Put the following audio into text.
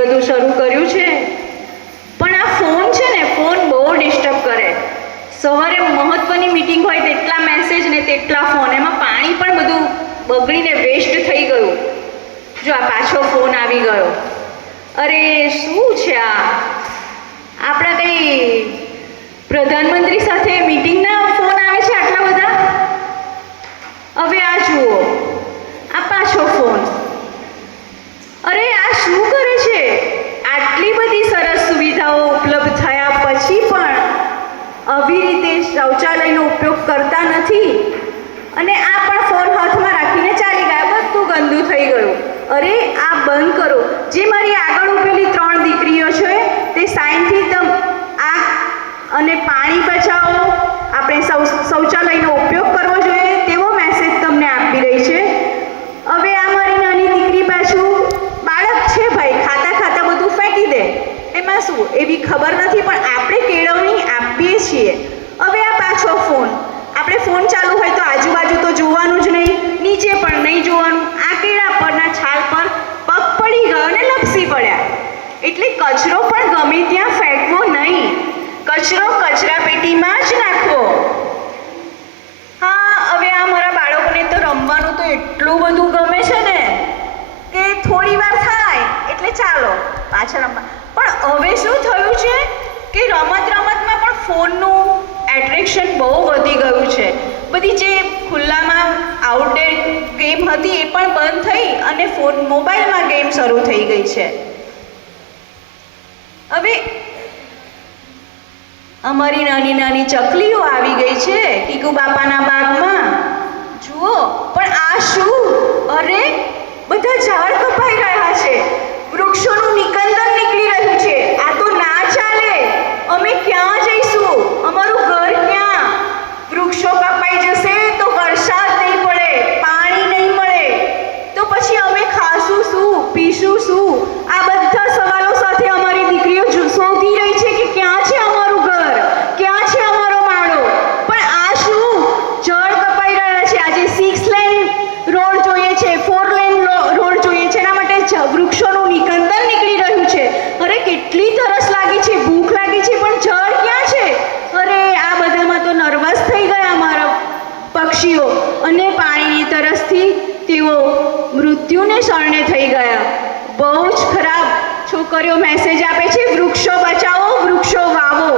બધું શરૂ કર્યું છે, પણ આ ફોન છે ને, ફોન બહુ ડિસ્ટર્બ કરે. સવારે મહત્વની મીટિંગ હોય તેટલા મેસેજ ને તેટલા ફોન, એમાં પાણી પણ બધું બગડીને વેસ્ટ થઈ ગયું. જો આ પાછો ફોન આવી ગયો. અરે શું છે આ? આપણા કંઈ પ્રધાનમંત્રી સાથે મીટિંગના ફોન આવે છે આટલા બધા? હવે આ જુઓ, આ પાછો ફોન. અરે આ શું કરે છે? આટલી બધી સરસ સુવિધાઓ ઉપલબ્ધ થયા પછી પણ આવી રીતે શૌચાલયનો ઉપયોગ કરતા નથી, અને આ પણ ફોન હાથમાં રાખીને ચાલી ગયા. બધું ગંદુ થઈ ગયું. અરે આ બંધ કરો. જે મારી આગળ ઊભેલી 3 દીકરીઓ છે તે સાઈનથી આ અને પાણી બચાવો, આપણે શૌચાલયનો ઉપયોગ કરવો જોઈએ તેવો મેસેજ તમને આપી રહી છે. હવે આ મારી નાની દીકરી પાછું બાળક છે ભાઈ, ખાતા ખાતા બધું ફેંકી દે, એમાં શું? એવી ખબર નથી, પણ આપણે કેળવણી આપીએ છીએ. હવે આ પાછો ફોન. આપણે ફોન ચાલુ હોય તો આજુબાજુ તો જોવાનું જ નહીં, નીચે પણ નહીં જોવાનું. આ કેળા પરના છાલ પર પગ પડી ગયો અને લપસી પડ્યા. એટલે કચરો પણ ગમે ત્યાં ફેંકવો નહીં. કચરો કચરા પેટીમાં જ નાખવો. હા, હવે આ મારા બાળકોને તો રમવાનું તો એટલું બધું ગમે છે ને કે થોડી વાર થાય એટલે ચાલો પાછા રમવા. પણ હવે શું થયું છે કે રમતમાં પણ ફોનનું એટ્રેક્શન બહુ વધી ગયું છે. બધી જે ખુલ્લામાં આઉટડોર ગેમ હતી એ પણ બંધ થઈ અને મોબાઈલમાં ગેમ શરૂ થઈ ગઈ છે. હવે અમારી નાની નાની ચકલીઓ આવી ગઈ છે કીકુ બાપાના બાગમાં. જુઓ, પણ આ શું? અરે બધા ઝાડ કપાઈ રહ્યા છે, વૃક્ષોનું નિકંદન નીકળી રહ્યું છે. આ તો ના ચાલે. અમે ક્યાં જઈશું? અમારું ઘર ક્યાં? વૃક્ષો કપાઈ જશે તો વરસાદ નહીં પડે, પાણી નહીં મળે, તો પછી અમે ખાશું શું, પીશું શું? આ બધા સવાલો સાથે અમારી દીકરીઓ શોધી રહી છે કે ક્યાં છે અમારું ઘર, ક્યાં છે અમારો માળો. પણ આ શું? ઝાડ કપાઈ રહ્યા છે. આજે 6 લેન રોડ જોઈએ છે, 4 લેન રોડ જોઈએ છે, એના માટે વૃક્ષોનું નિકંદન નીકળી રહ્યું છે. અરે કેટલી તરસ લાગી છે, ભૂખ લાગી છે, પણ ઝાડ ક્યાં છે? અરે આ બધામાં તો નર્વસ થઈ ગયા અમારા પક્ષીઓ, અને પાણીની તરસથી તેઓ મૃત્યુને શરણે થઈ ગયા. બહુ જ ખરાબ છોકરીઓ મેસેજ આપે છે, વૃક્ષો બચાવો, વૃક્ષો વાવો.